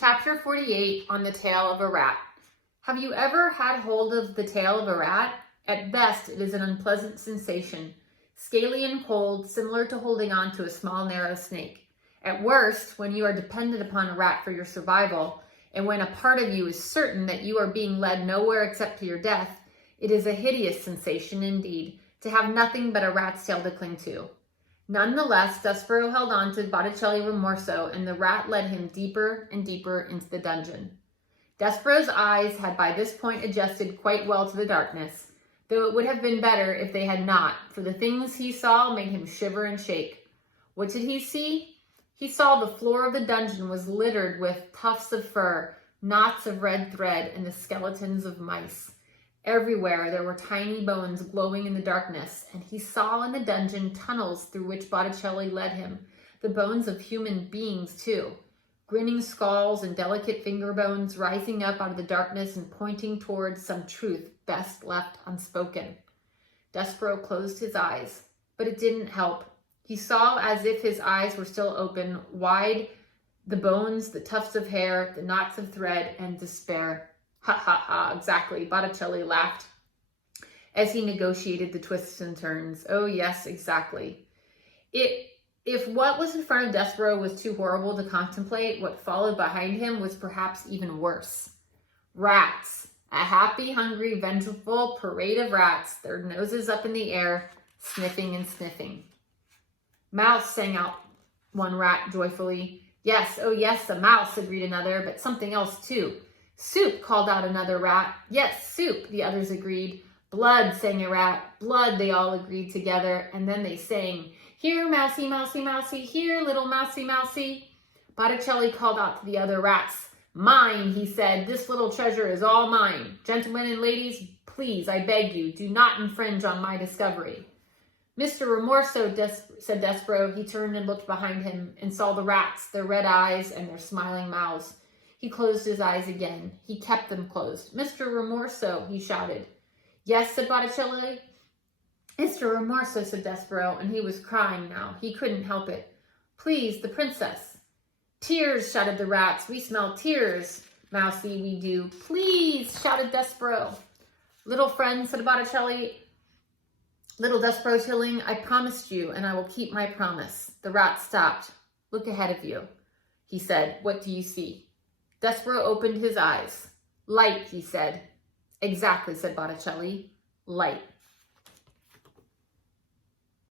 Chapter 48 on the tail of a rat. Have you ever had hold of the tail of a rat? At best, it is an unpleasant sensation, scaly and cold, similar to holding on to a small, narrow snake. At worst, when you are dependent upon a rat for your survival, and when a part of you is certain that you are being led nowhere except to your death, it is a hideous sensation indeed to have nothing but a rat's tail to cling to. Nonetheless, Despereaux held on to Botticelli Rimorso, and the rat led him deeper and deeper into the dungeon. Despereaux's eyes had by this point adjusted quite well to the darkness, though it would have been better if they had not, for the things he saw made him shiver and shake. What did he see? He saw the floor of the dungeon was littered with tufts of fur, knots of red thread, and the skeletons of mice. Everywhere there were tiny bones glowing in the darkness, and he saw in the dungeon tunnels through which Botticelli led him, the bones of human beings too, grinning skulls and delicate finger bones rising up out of the darkness and pointing towards some truth best left unspoken. Despereaux closed his eyes, but it didn't help. He saw as if his eyes were still open, wide, the bones, the tufts of hair, the knots of thread, and despair. Ha ha ha, exactly, Botticelli laughed as he negotiated the twists and turns. Oh yes, exactly. If what was in front of Despereaux was too horrible to contemplate, what followed behind him was perhaps even worse. Rats, a happy, hungry, vengeful parade of rats, their noses up in the air, sniffing and sniffing. Mouse, sang out one rat joyfully. Yes, oh yes, a mouse, agreed another, but something else too. Soup, called out another rat. Yes, soup, the others agreed. Blood, sang a rat. Blood, they all agreed together, and then they sang, Here, mousy, mousy, mousy, here, little mousy, mousy. Botticelli called out to the other rats. Mine, he said, this little treasure is all mine. Gentlemen and ladies, please, I beg you, do not infringe on my discovery. Mr. Rimorso, said Despereaux. He turned and looked behind him and saw the rats, their red eyes and their smiling mouths. He closed his eyes again. He kept them closed. Mr. Rimorso, he shouted. Yes, said Botticelli. Mr. Rimorso, said Despereaux, and he was crying now. He couldn't help it. Please, the princess. Tears, shouted the rats. We smell tears, Mousy, we do. Please, shouted Despereaux. Little friend, said Botticelli. Little Despereaux Tilling, I promised you, and I will keep my promise. The rat stopped. Look ahead of you, he said. What do you see? Despereaux opened his eyes. Light, he said. Exactly, said Botticelli. Light.